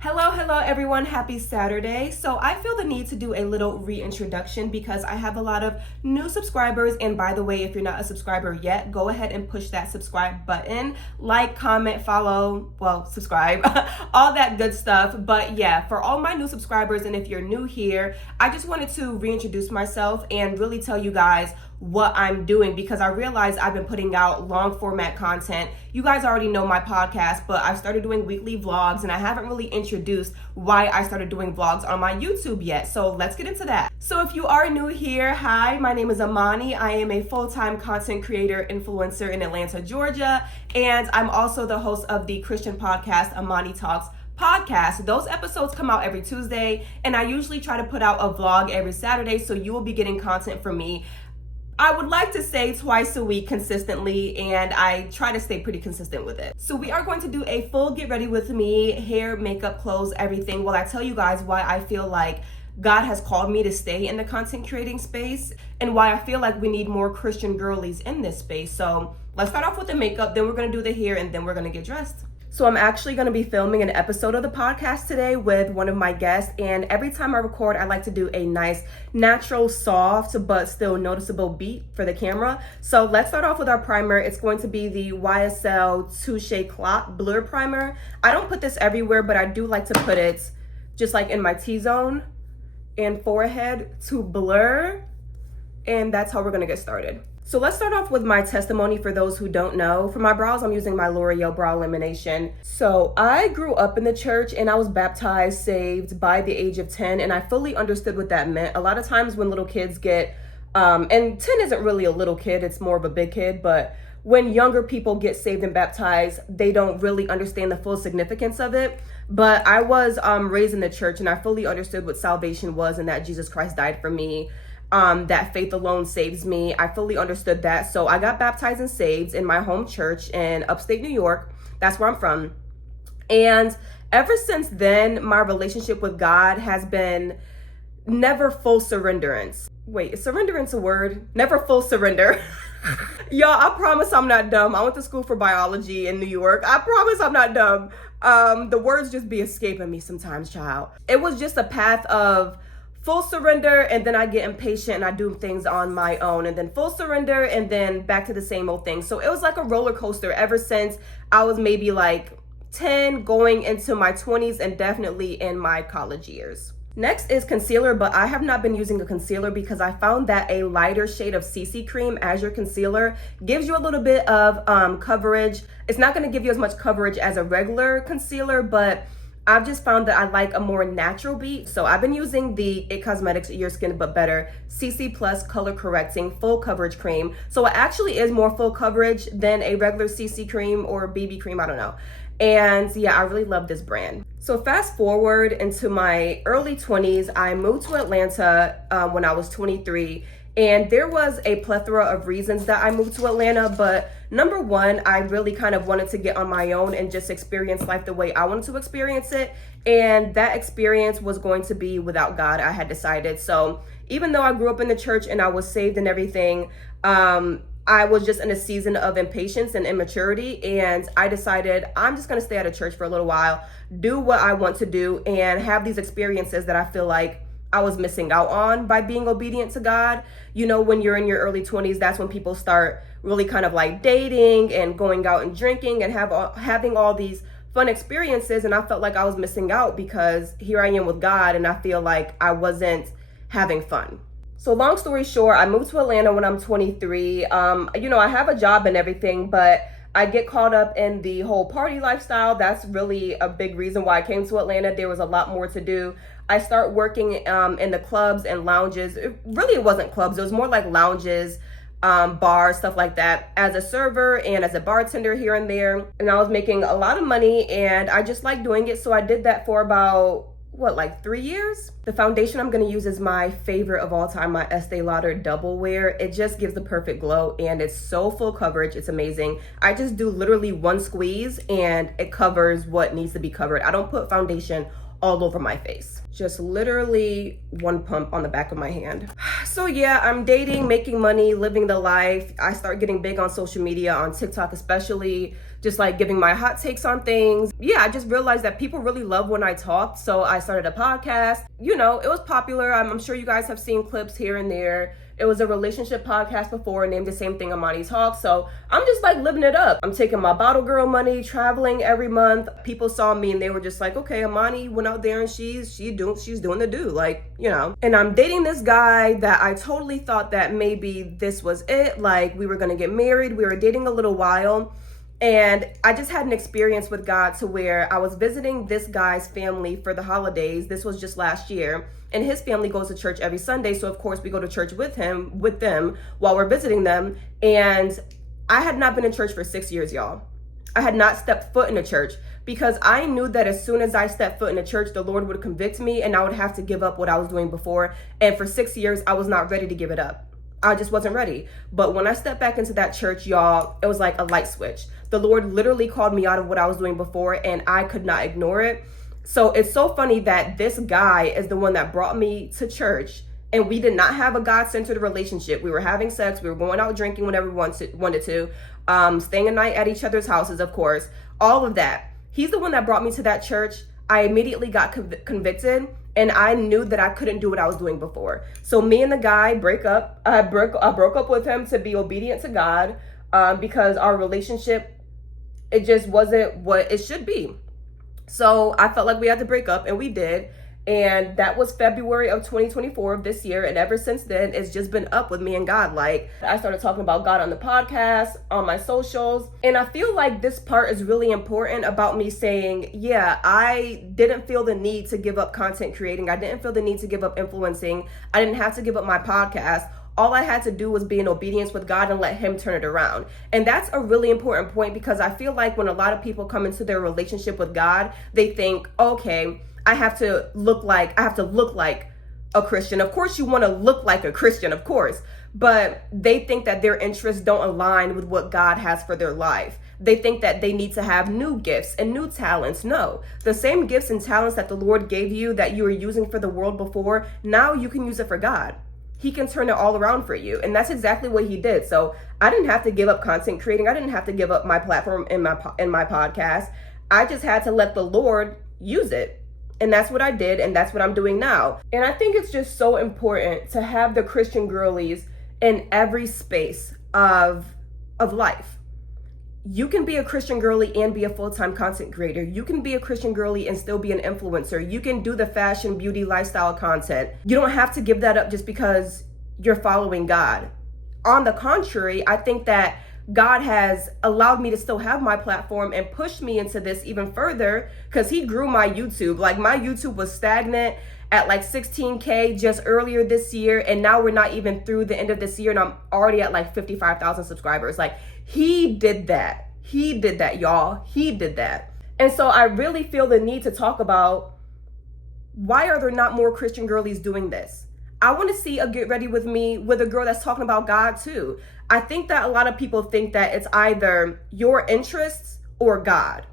Hello everyone, happy Saturday. So I feel the need to do a little reintroduction because I have a lot of new subscribers, and by the way, if you're not a subscriber yet, go ahead and push that subscribe button, like, comment, follow, subscribe, all that good stuff. But yeah, for all my new subscribers, and if you're new here, I just wanted to reintroduce myself and really tell you guys what I'm doing, because I realized I've been putting out long format content. You guys already know my podcast, but I've started doing weekly vlogs, and I haven't really introduced why I started doing vlogs on my YouTube yet. So let's get into that. So if you are new here, hi, my name is Amani. I am a full-time content creator, influencer in Atlanta, Georgia, and I'm also the host of the Christian podcast, Amani Talks podcast. Those episodes come out every Tuesday, and I usually try to put out a vlog every Saturday, so you will be getting content from me. I would like to say twice a week consistently, and I try to stay pretty consistent with it. So we are going to do a full get ready with me, hair, makeup, clothes, everything, while I tell you guys why I feel like God has called me to stay in the content creating space and why I feel like we need more Christian girlies in this space. So let's start off with the makeup, then we're gonna do the hair, and then we're gonna get dressed. So I'm actually going to be filming an episode of the podcast today with one of my guests, and every time I record, I like to do a nice, natural, soft, but still noticeable beat for the camera. So let's start off with our primer. It's going to be the YSL Touche Clock Blur Primer. I don't put this everywhere, but I do like to put it just like in my T-zone and forehead to blur, and that's how we're going to get started. So let's start off with my testimony for those who don't know. For my brows, I'm using my L'Oreal Brow Elimination. So I grew up in the church, and I was baptized, saved by the age of 10, and I fully understood what that meant. A lot of times when little kids get, and 10 isn't really a little kid, it's more of a big kid, but when younger people get saved and baptized, they don't really understand the full significance of it. But I was raised in the church, and I fully understood what salvation was and that Jesus Christ died for me. That faith alone saves me. I fully understood that. So I got baptized and saved in my home church in upstate New York. That's where I'm from. And ever since then, my relationship with God has been never full surrenderance. Wait, is surrenderance a word? Never full surrender. Y'all, I promise I'm not dumb. I went to school for biology in New York. I promise I'm not dumb. The words just be escaping me sometimes, child. It was just a path of full surrender, and then I get impatient and I do things on my own, and then full surrender, and then back to the same old thing. So it was like a roller coaster ever since I was maybe like 10, going into my 20s, and definitely in my college years. Next is concealer, but I have not been using a concealer because I found that a lighter shade of CC cream as your concealer gives you a little bit of coverage. It's not going to give you as much coverage as a regular concealer, but I've just found that I like a more natural beat. So I've been using the IT Cosmetics Your Skin But Better CC Plus Color Correcting Full Coverage Cream. So it actually is more full coverage than a regular CC cream or BB cream, I don't know. And yeah, I really love this brand. So fast forward into my early 20s, I moved to Atlanta when I was 23. And there was a plethora of reasons that I moved to Atlanta, but number one, I really kind of wanted to get on my own and just experience life the way I wanted to experience it. And that experience was going to be without God, I had decided. So even though I grew up in the church and I was saved and everything, I was just in a season of impatience and immaturity. And I decided I'm just going to stay out of church for a little while, do what I want to do, and have these experiences that I feel like I was missing out on by being obedient to God. You know, when you're in your early 20s, that's when people start really kind of like dating and going out and drinking and having all these fun experiences. And I felt like I was missing out because here I am with God, and I feel like I wasn't having fun. So long story short, I moved to Atlanta when I'm 23. You know, I have a job and everything, but I get caught up in the whole party lifestyle. That's really a big reason why I came to Atlanta. There was a lot more to do. I start working in the clubs and lounges. It wasn't clubs. It was more like lounges, bars, stuff like that, as a server and as a bartender here and there. And I was making a lot of money, and I just liked doing it. So I did that for about, like 3 years? The foundation I'm going to use is my favorite of all time, my Estee Lauder Double Wear. It just gives the perfect glow, and it's so full coverage. It's amazing. I just do literally one squeeze, and it covers what needs to be covered. I don't put foundation all over my face. Just literally one pump on the back of my hand. So yeah, I'm dating, making money, living the life. I start getting big on social media, on TikTok especially. just like giving my hot takes on things. Yeah, I just realized that people really love when I talk. So I started a podcast. You know, it was popular. I'm sure you guys have seen clips here and there. It was a relationship podcast before, named the same thing, Amani Talk. So I'm just like living it up. I'm taking my bottle girl money, traveling every month. People saw me and they were just like, okay, Amani went out there and she's doing the do, like, you know. And I'm dating this guy that I totally thought that maybe this was it. Like, we were gonna get married. We were dating a little while. And I just had an experience with God to where I was visiting this guy's family for the holidays. This was just last year. And his family goes to church every Sunday. So of course we go to church with them while we're visiting them. And I had not been in church for 6 years, y'all. I had not stepped foot in a church because I knew that as soon as I stepped foot in a church, the Lord would convict me and I would have to give up what I was doing before. And for 6 years, I was not ready to give it up. I just wasn't ready. But when I stepped back into that church, y'all, it was like a light switch. The Lord literally called me out of what I was doing before and I could not ignore it. So it's so funny that this guy is the one that brought me to church, and we did not have a God-centered relationship. We were having sex. We were going out drinking whenever we wanted to, staying a night at each other's houses, of course, all of that. He's the one that brought me to that church. I immediately got convicted, and I knew that I couldn't do what I was doing before. So me and the guy break up. I broke up with him to be obedient to God, because our relationship, it just wasn't what it should be. So I felt like we had to break up, and we did. And that was February of 2024 of this year. And ever since then, it's just been up with me and God. Like, I started talking about God on the podcast, on my socials. And I feel like this part is really important about me saying, yeah, I didn't feel the need to give up content creating. I didn't feel the need to give up influencing. I didn't have to give up my podcast. All I had to do was be in obedience with God and let him turn it around. And that's a really important point, because I feel like when a lot of people come into their relationship with God, they think, okay, I have to look like a Christian. Of course, you want to look like a Christian, of course, but they think that their interests don't align with what God has for their life. They think that they need to have new gifts and new talents. No, the same gifts and talents that the Lord gave you that you were using for the world before, now you can use it for God. He can turn it all around for you. And that's exactly what he did. So I didn't have to give up content creating. I didn't have to give up my platform in my podcast. I just had to let the Lord use it. And that's what I did. And that's what I'm doing now. And I think it's just so important to have the Christian girlies in every space of life. You can be a Christian girly and be a full-time content creator. You can be a Christian girly and still be an influencer. You can do the fashion, beauty, lifestyle content. You don't have to give that up just because you're following God. On the contrary, I think that God has allowed me to still have my platform and pushed me into this even further, because he grew my YouTube. Like, my YouTube was stagnant at like 16K just earlier this year, and now we're not even through the end of this year and I'm already at like 55,000 subscribers. Like, he did that, y'all. He did that. And so I really feel the need to talk about, why are there not more Christian girlies doing this? I want to see a Get Ready With Me with a girl that's talking about God too. I think that a lot of people think that it's either your interests or God,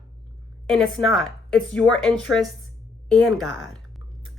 and it's not. It's your interests and God.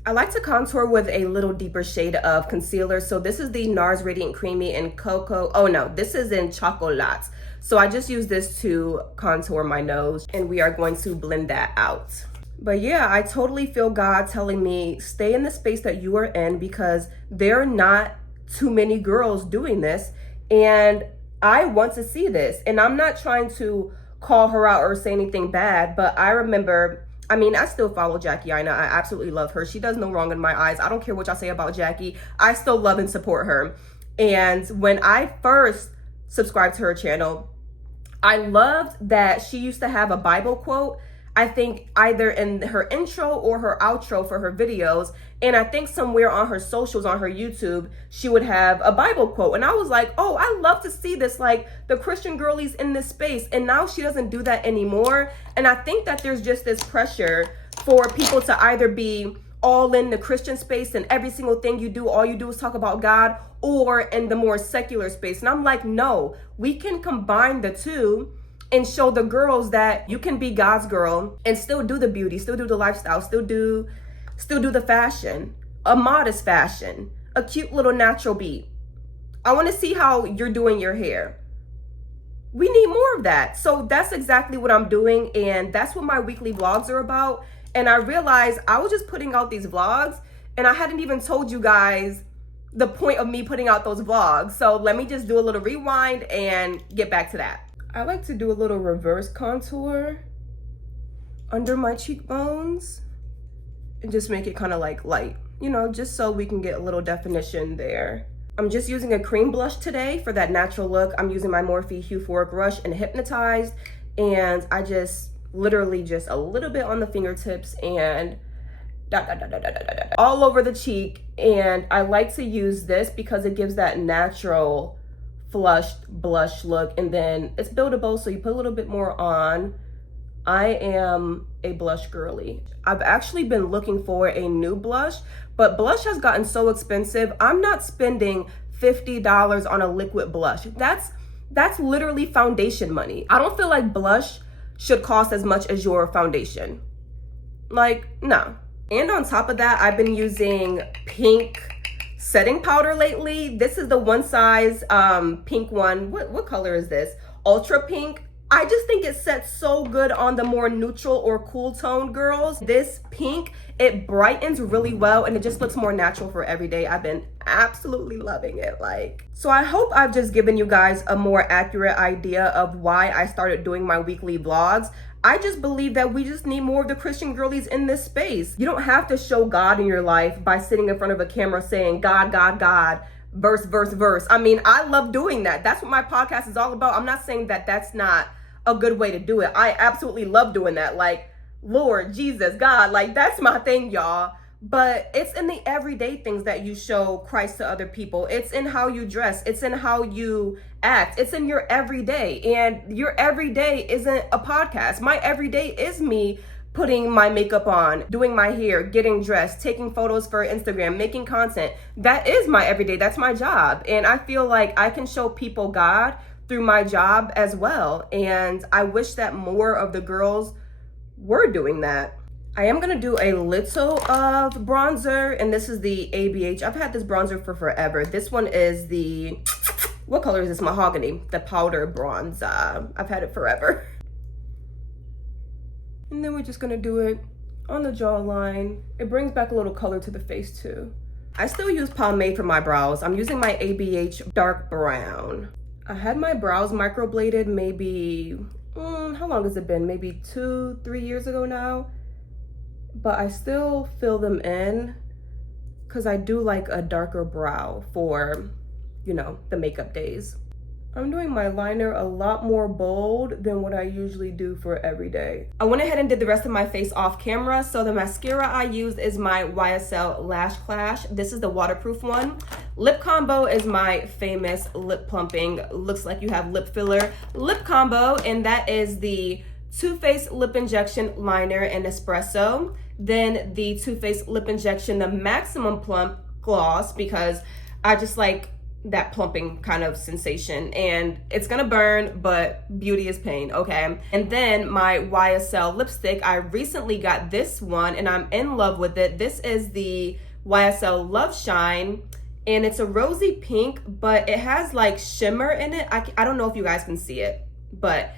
I like to contour with a little deeper shade of concealer. So this is the NARS Radiant Creamy in Cocoa. Oh no, this is in Chocolat. So I just use this to contour my nose, and we are going to blend that out. But yeah, I totally feel God telling me, stay in the space that you are in, because there are not too many girls doing this. And I want to see this. And I'm not trying to call her out or say anything bad, but I remember, I still follow Jackie Aina. I absolutely love her. She does no wrong in my eyes. I don't care what y'all say about Jackie. I still love and support her. And when I first subscribed to her channel, I loved that she used to have a Bible quote, I think either in her intro or her outro for her videos. And I think somewhere on her socials, on her YouTube, she would have a Bible quote. And I was like, oh, I love to see this, like the Christian girlies in this space. And now she doesn't do that anymore. And I think that there's just this pressure for people to either be all in the Christian space and every single thing you do, all you do is talk about God, or in the more secular space. And I'm like, no, we can combine the two and show the girls that you can be God's girl and still do the beauty, still do the lifestyle, still do the fashion, a modest fashion, a cute little natural beat. I want to see how you're doing your hair. we need more of that. So that's exactly what I'm doing, and that's what my weekly vlogs are about. And I realized I was just putting out these vlogs and I hadn't even told you guys the point of me putting out those vlogs. So let me just do a little rewind and get back to that. I like to do a little reverse contour under my cheekbones and just make it kind of like light, you know, just so we can get a little definition there. I'm just using a cream blush today for that natural look. I'm using my Morphe Euphoric Rush and Hypnotized, and I just literally just a little bit on the fingertips and all over the cheek. And I like to use this because it gives that natural flushed blush look, and then it's buildable, so you put a little bit more on. I am a blush girly. I've actually been looking for a new blush, but blush has gotten so expensive. I'm not spending $50 on a liquid blush. That's literally foundation money. I don't feel like blush should cost as much as your foundation. Like, no. And on top of that, I've been using pink setting powder lately. This is the one size pink one. What color is this? Ultra pink. I just think it sets so good on the more neutral or cool tone girls. This pink, it brightens really well and it just looks more natural for every day. I've been absolutely loving it. So I hope I've just given you guys a more accurate idea of why I started doing my weekly vlogs. I just believe that we just need more of the Christian girlies in this space. You don't have to show God in your life by sitting in front of a camera saying God, God, God, verse, verse, verse. I mean, I love doing that. That's what my podcast is all about. I'm not saying that that's not a good way to do it. I absolutely love doing that. Like, Lord, Jesus, God, like that's my thing, y'all. But it's in the everyday things that you show Christ to other people. It's in how you dress. It's in how you act. It's in your everyday. And your everyday isn't a podcast. My everyday is me putting my makeup on, doing my hair, getting dressed, taking photos for Instagram, making content. That is my everyday. That's my job. And I feel like I can show people God through my job as well. And I wish that more of the girls were doing that. I am gonna do a little of bronzer, and this is the ABH. I've had this bronzer for forever. This one is the, what color is this? Mahogany, the powder bronze. I've had it forever. And then we're just gonna do it on the jawline. It brings back a little color to the face too. I still use pomade for my brows. I'm using my ABH dark brown. I had my brows microbladed maybe, how long has it been? Maybe 2-3 years ago now. But I still fill them in because I do like a darker brow for, you know, the makeup days. I'm doing my liner a lot more bold than what I usually do for every day. I went ahead and did the rest of my face off camera. So the mascara I used is my YSL Lash Clash. This is the waterproof one. Lip Combo is my famous lip plumping, looks like you have lip filler lip combo, and that is the Too Faced Lip Injection Liner and Espresso. Then the Too Faced Lip Injection, the Maximum Plump Gloss, because I just like that plumping kind of sensation, and it's gonna burn, but beauty is pain, okay? And then my YSL lipstick, I recently got this one and I'm in love with it. This is the YSL Love Shine, and it's a rosy pink, but it has like shimmer in it. I don't know if you guys can see it, but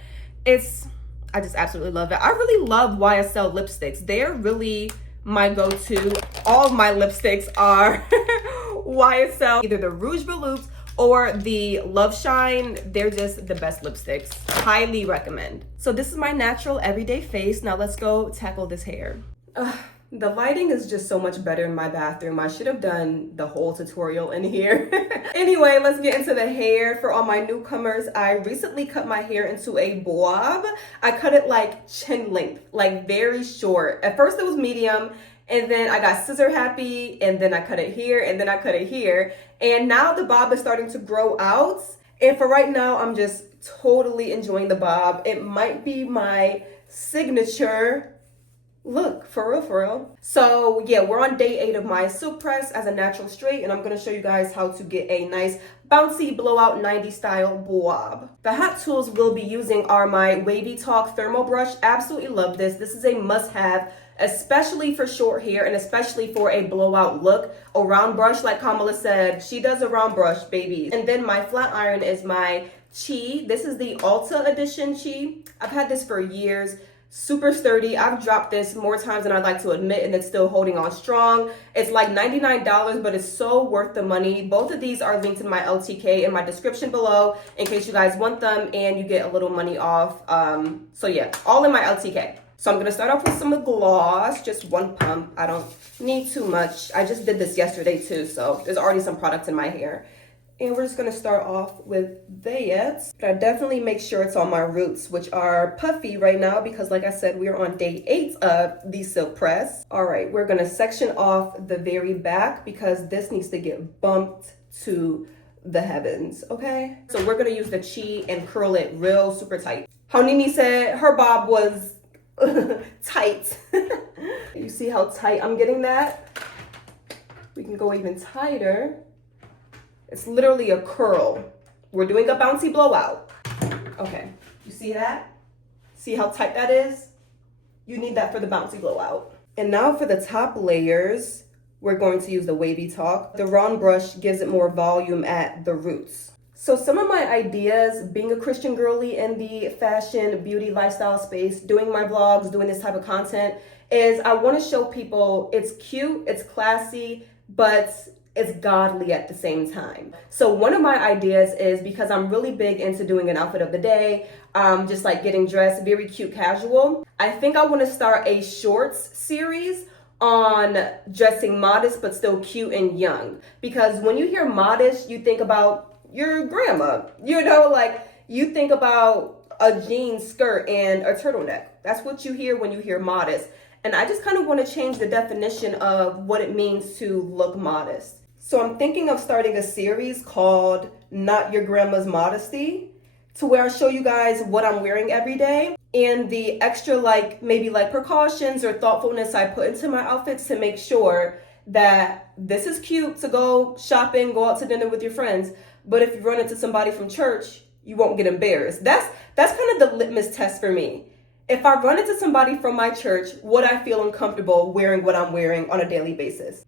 I just absolutely love it. I really love YSL lipsticks. They're really my go-to. All of my lipsticks are YSL, either the Rouge Volupte or the Love Shine. They're just the best lipsticks. Highly recommend. So this is my natural everyday face. Now let's go tackle this hair. The lighting is just so much better in my bathroom. I should have done the whole tutorial in here. Anyway, let's get into the hair. For all my newcomers, I recently cut my hair into a bob. I cut it like chin length, like very short. At first it was medium, and then I got scissor happy, and then I cut it here, and then I cut it here. And now the bob is starting to grow out. And for right now, I'm just totally enjoying the bob. It might be my signature look, for real, for real. So yeah, we're on day 8 of my silk press as a natural straight, and I'm gonna show you guys how to get a nice bouncy blowout 90s style bob. The hot tools we'll be using are my Wavy Talk thermal brush. Absolutely love this. This is a must-have, especially for short hair and especially for a blowout look. A round brush, like Kamala said, she does a round brush, baby. And then my flat iron is my Chi. This is the Ulta edition Chi. I've had this for years. Super sturdy. I've dropped this more times than I'd like to admit, and it's still holding on strong. It's like $99, but it's so worth the money. Both of these are linked in my LTK in my description below in case you guys want them and you get a little money off. So yeah, all in my LTK. So I'm gonna start off with some gloss, just one pump. I don't need too much. I just did this yesterday too, so there's already some product in my hair. And we're just gonna start off with that. But I definitely make sure it's on my roots, which are puffy right now because like I said, we are on day 8 of the silk press. All right, we're gonna section off the very back because this needs to get bumped to the heavens, okay? So we're gonna use the Chi and curl it real super tight. How Nini said her bob was tight. You see how tight I'm getting that? We can go even tighter. It's literally a curl. We're doing a bouncy blowout. Okay, you see that? See how tight that is? You need that for the bouncy blowout. And now for the top layers, we're going to use the wavy talk. The round brush gives it more volume at the roots. So some of my ideas, being a Christian girly in the fashion, beauty, lifestyle space, doing my vlogs, doing this type of content, is I want to show people it's cute, it's classy, but it's godly at the same time. So one of my ideas is, because I'm really big into doing an outfit of the day, just like getting dressed, very cute, casual. I think I want to start a shorts series on dressing modest but still cute and young. Because when you hear modest, you think about your grandma, you know, like you think about a jean skirt and a turtleneck. That's what you hear when you hear modest. And I just kind of want to change the definition of what it means to look modest. So I'm thinking of starting a series called Not Your Grandma's Modesty, to where I show you guys what I'm wearing every day and the extra maybe precautions or thoughtfulness I put into my outfits to make sure that this is cute to go shopping, go out to dinner with your friends. But if you run into somebody from church, you won't get embarrassed. That's kind of the litmus test for me. If I run into somebody from my church, would I feel uncomfortable wearing what I'm wearing on a daily basis?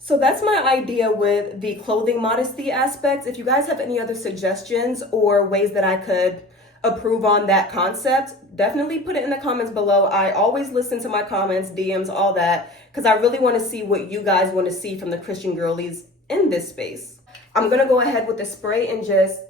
So that's my idea with the clothing modesty aspect. If you guys have any other suggestions or ways that I could approve on that concept, definitely put it in the comments below. I always listen to my comments, DMs, all that, because I really want to see what you guys want to see from the Christian girlies in this space. I'm going to go ahead with the spray and just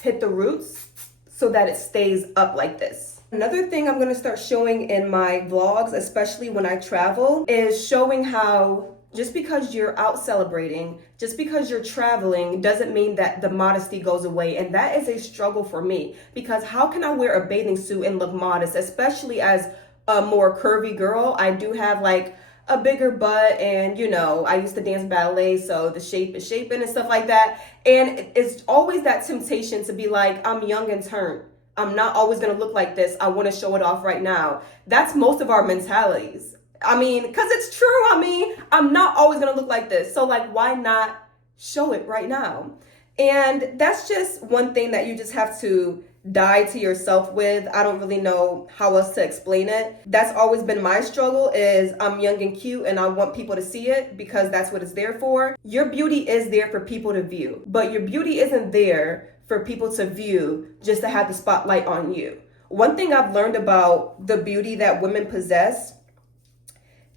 hit the roots so that it stays up like this. Another thing I'm going to start showing in my vlogs, especially when I travel, is showing how just because you're out celebrating, just because you're traveling, doesn't mean that the modesty goes away. And that is a struggle for me, because how can I wear a bathing suit and look modest, especially as a more curvy girl? I do have like a bigger butt, and you know, I used to dance ballet, so the shape is shaping and stuff like that. And it's always that temptation to be like, I'm young and turned. I'm not always gonna look like this. I wanna show it off right now. That's most of our mentalities. I mean, because it's true. I mean, I'm not always going to look like this. So like, why not show it right now? And that's just one thing that you just have to die to yourself with. I don't really know how else to explain it. That's always been my struggle, is I'm young and cute and I want people to see it because that's what it's there for. Your beauty is there for people to view, but your beauty isn't there for people to view just to have the spotlight on you. One thing I've learned about the beauty that women possess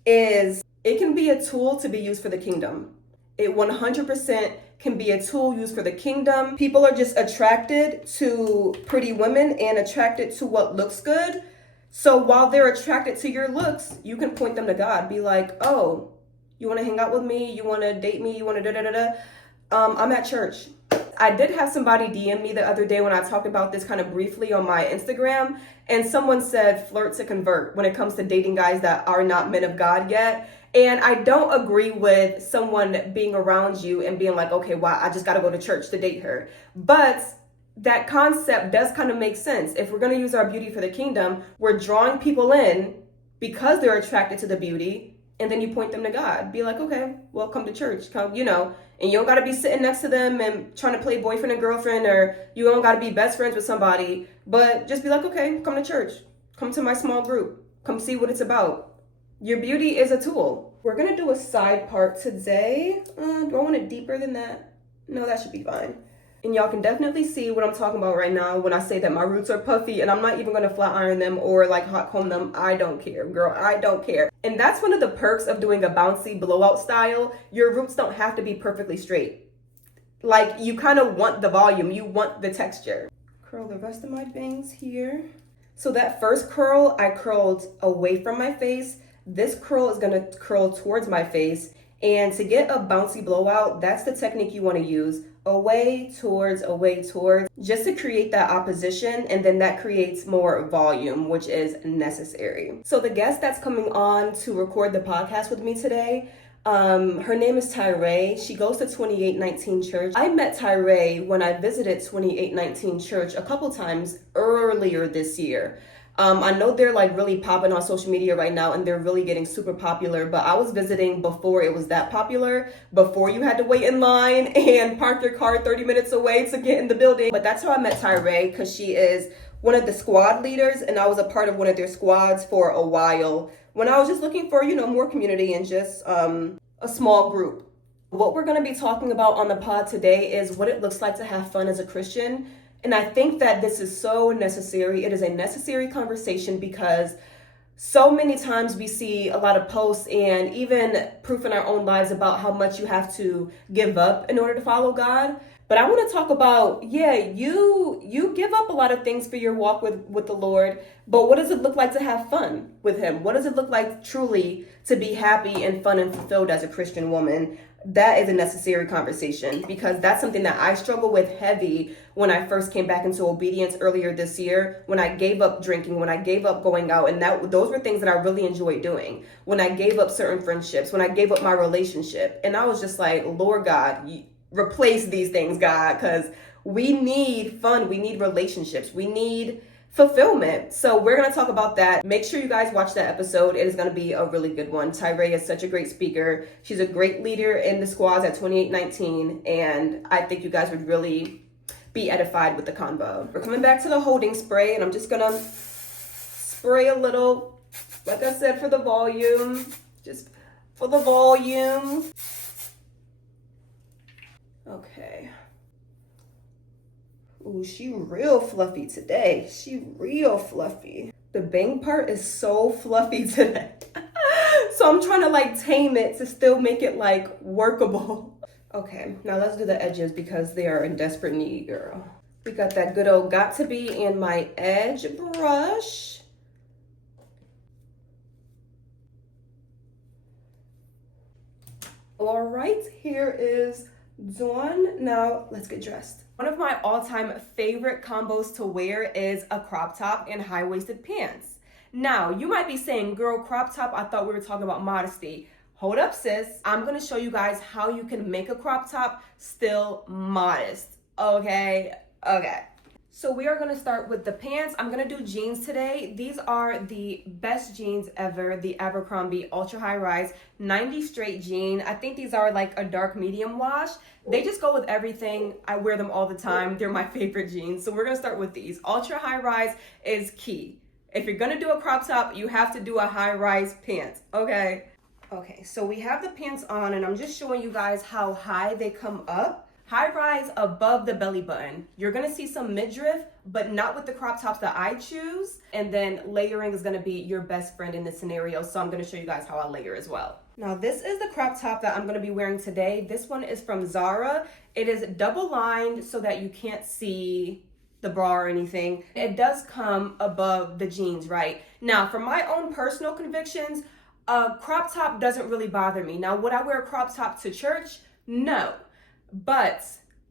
is it can be a tool to be used for the kingdom. It 100% can be a tool used for the kingdom. People are just attracted to pretty women and attracted to what looks good. So while they're attracted to your looks, you can point them to God. Be like, oh, you want to hang out with me? You want to date me? You want to da-da-da-da? I'm at church. I did have somebody DM me the other day when I talked about this kind of briefly on my Instagram, and someone said flirt to convert when it comes to dating guys that are not men of God yet. And I don't agree with someone being around you and being like, okay, well, I just got to go to church to date her. But that concept does kind of make sense. If we're going to use our beauty for the kingdom, we're drawing people in because they're attracted to the beauty. And then you point them to God. Be like, okay, well, come to church. Come, you know, and you don't got to be sitting next to them and trying to play boyfriend and girlfriend, or you don't got to be best friends with somebody. But just be like, okay, come to church. Come to my small group. Come see what it's about. Your beauty is a tool. We're going to do a side part today. Do I want it deeper than that? No, that should be fine. And y'all can definitely see what I'm talking about right now when I say that my roots are puffy, and I'm not even gonna flat iron them or like hot comb them. I don't care, girl, I don't care. And that's one of the perks of doing a bouncy blowout style. Your roots don't have to be perfectly straight. Like, you kind of want the volume, you want the texture. Curl the rest of my bangs here. So that first curl, I curled away from my face. This curl is gonna curl towards my face. And to get a bouncy blowout, that's the technique you wanna use. Away, towards, just to create that opposition, and then that creates more volume, which is necessary. So the guest that's coming on to record the podcast with me today, her name is Tyree. She goes to 2819 Church. I met Tyree when I visited 2819 Church a couple times earlier this year. I know they're like really popping on social media right now, and they're really getting super popular, but I was visiting before it was that popular, before you had to wait in line and park your car 30 minutes away to get in the building. But that's how I met Tyree, because she is one of the squad leaders, and I was a part of one of their squads for a while when I was just looking for, more community and just a small group. What we're going to be talking about on the pod today is what it looks like to have fun as a Christian. And I think that this is so necessary. It is a necessary conversation because so many times we see a lot of posts and even proof in our own lives about how much you have to give up in order to follow God. But I want to talk about, you give up a lot of things for your walk with the Lord, but what does it look like to have fun with Him? What does it look like truly to be happy and fun and fulfilled as a Christian woman? That is a necessary conversation, because that's something that I struggle with heavy when I first came back into obedience earlier this year, when I gave up drinking, when I gave up going out, and those were things that I really enjoyed doing. When I gave up certain friendships, when I gave up my relationship, and I was just like, Lord God, replace these things, God, because we need fun, we need relationships, we need fulfillment. So we're going to talk about that. Make sure you guys watch that episode. It is going to be a really good one. Tyree is such a great speaker. She's a great leader in the squads at 2819, and I think you guys would really be edified with the convo. We're coming back to the holding spray, and I'm just going to spray a little, like I said, for the volume, just for the volume. Okay. Ooh, she real fluffy today. She real fluffy. The bang part is so fluffy today. So I'm trying to like tame it to still make it like workable. Okay, now let's do the edges because they are in desperate need, girl. We got that good old Got To Be and my edge brush. All right, here is done. Now let's get dressed. One of my all-time favorite combos to wear is a crop top and high-waisted pants. Now, you might be saying, girl, crop top, I thought we were talking about modesty. Hold up, sis. I'm gonna show you guys how you can make a crop top still modest, okay? Okay. So we are gonna start with the pants. I'm gonna do jeans today. These are the best jeans ever, the Abercrombie Ultra High Rise 90 straight jean. I think these are like a dark medium wash. They just go with everything. I wear them all the time. They're my favorite jeans. So we're gonna start with these. Ultra High Rise is key. If you're gonna do a crop top, you have to do a high rise pants, okay? Okay, so we have the pants on, and I'm just showing you guys how high they come up. High rise above the belly button. You're gonna see some midriff, but not with the crop tops that I choose. And then layering is gonna be your best friend in this scenario. So I'm gonna show you guys how I layer as well. Now this is the crop top that I'm gonna be wearing today. This one is from Zara. It is double lined so that you can't see the bra or anything. It does come above the jeans, right? Now for my own personal convictions, a crop top doesn't really bother me. Now would I wear a crop top to church? No. But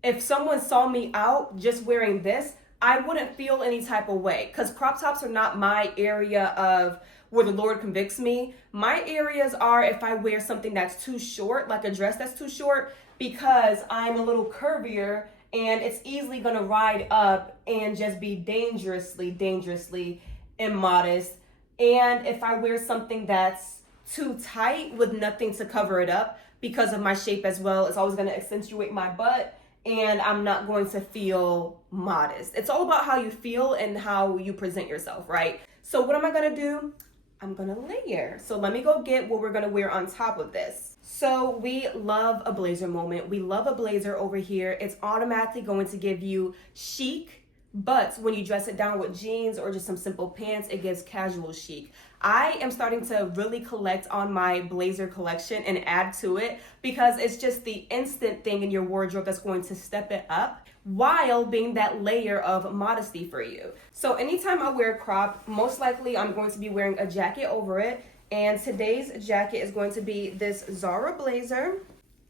if someone saw me out just wearing this, I wouldn't feel any type of way, because crop tops are not my area of where the Lord convicts me. My areas are if I wear something that's too short, like a dress that's too short, because I'm a little curvier and it's easily gonna ride up and just be dangerously immodest. And if I wear something that's too tight with nothing to cover it up, because of my shape as well, it's always gonna accentuate my butt, and I'm not going to feel modest. It's all about how you feel and how you present yourself, right? So what am I gonna do? I'm gonna layer. So let me go get what we're gonna wear on top of this. So we love a blazer moment. We love a blazer over here. It's automatically going to give you chic, but when you dress it down with jeans or just some simple pants, it gives casual chic. I am starting to really collect on my blazer collection and add to it because it's just the instant thing in your wardrobe that's going to step it up while being that layer of modesty for you. So anytime I wear a crop, most likely I'm going to be wearing a jacket over it. And today's jacket is going to be this Zara blazer.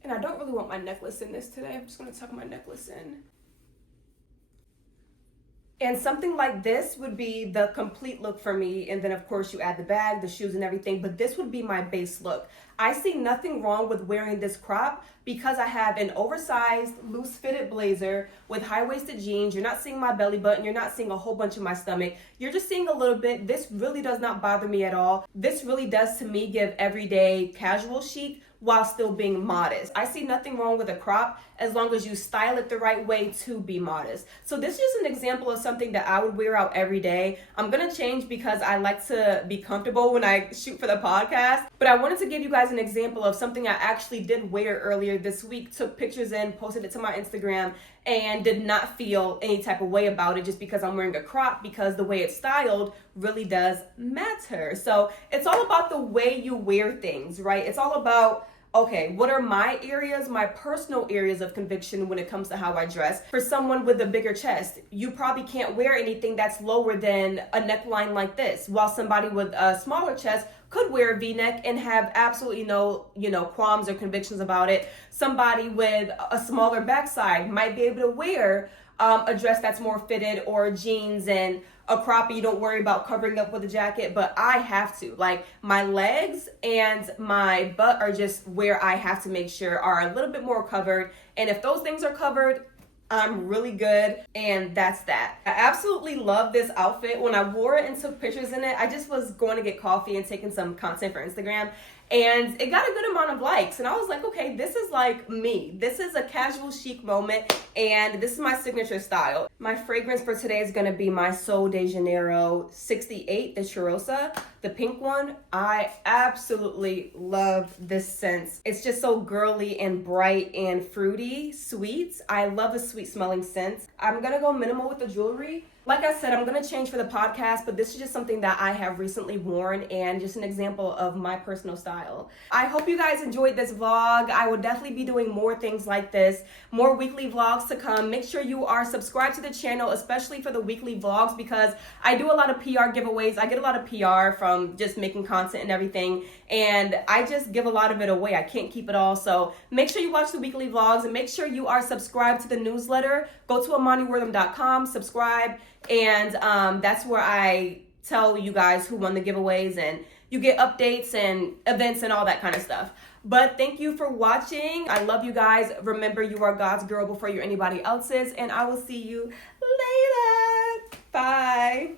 And I don't really want my necklace in this today. I'm just going to tuck my necklace in. And something like this would be the complete look for me. And then of course you add the bag, the shoes and everything, but this would be my base look. I see nothing wrong with wearing this crop because I have an oversized, loose fitted blazer with high-waisted jeans. You're not seeing my belly button. You're not seeing a whole bunch of my stomach. You're just seeing a little bit. This really does not bother me at all. This really does to me give everyday casual chic while still being modest. I see nothing wrong with a crop as long as you style it the right way to be modest. So this is just an example of something that I would wear out every day. I'm gonna change because I like to be comfortable when I shoot for the podcast, but I wanted to give you guys an example of something I actually did wear earlier this week, took pictures in, posted it to my Instagram, and did not feel any type of way about it just because I'm wearing a crop, because the way it's styled really does matter. So it's all about the way you wear things, right? It's all about, okay, what are my areas, my personal areas of conviction when it comes to how I dress? For someone with a bigger chest, you probably can't wear anything that's lower than a neckline like this, while somebody with a smaller chest could wear a V-neck and have absolutely no, qualms or convictions about it. Somebody with a smaller backside might be able to wear a dress that's more fitted, or jeans and a crop, you don't worry about covering up with a jacket, but I have to. Like, my legs and my butt are just where I have to make sure are a little bit more covered. And if those things are covered, I'm really good, and that's that. I absolutely love this outfit. When I wore it and took pictures in it, I just was going to get coffee and taking some content for Instagram, and it got a good amount of likes, and I was like, okay, this is like me. This is a casual chic moment, and this is my signature style. My fragrance for today is gonna be my Sol de Janeiro 68, the Cheirosa, the pink one. I absolutely love this scent. It's just so girly and bright and fruity, sweet. I love a sweet smelling scent. I'm gonna go minimal with the jewelry. Like I said, I'm gonna change for the podcast, but this is just something that I have recently worn and just an example of my personal style. I hope you guys enjoyed this vlog. I will definitely be doing more things like this, more weekly vlogs to come. Make sure you are subscribed to the channel, especially for the weekly vlogs, because I do a lot of PR giveaways. I get a lot of PR from just making content and everything, and I just give a lot of it away. I can't keep it all, so make sure you watch the weekly vlogs and make sure you are subscribed to the newsletter. Go to amaniwortham.com, subscribe, and that's where I tell you guys who won the giveaways, and you get updates and events and all that kind of stuff. But thank you for watching. I love you guys. Remember, you are God's girl before you're anybody else's, and I will see you later. Bye.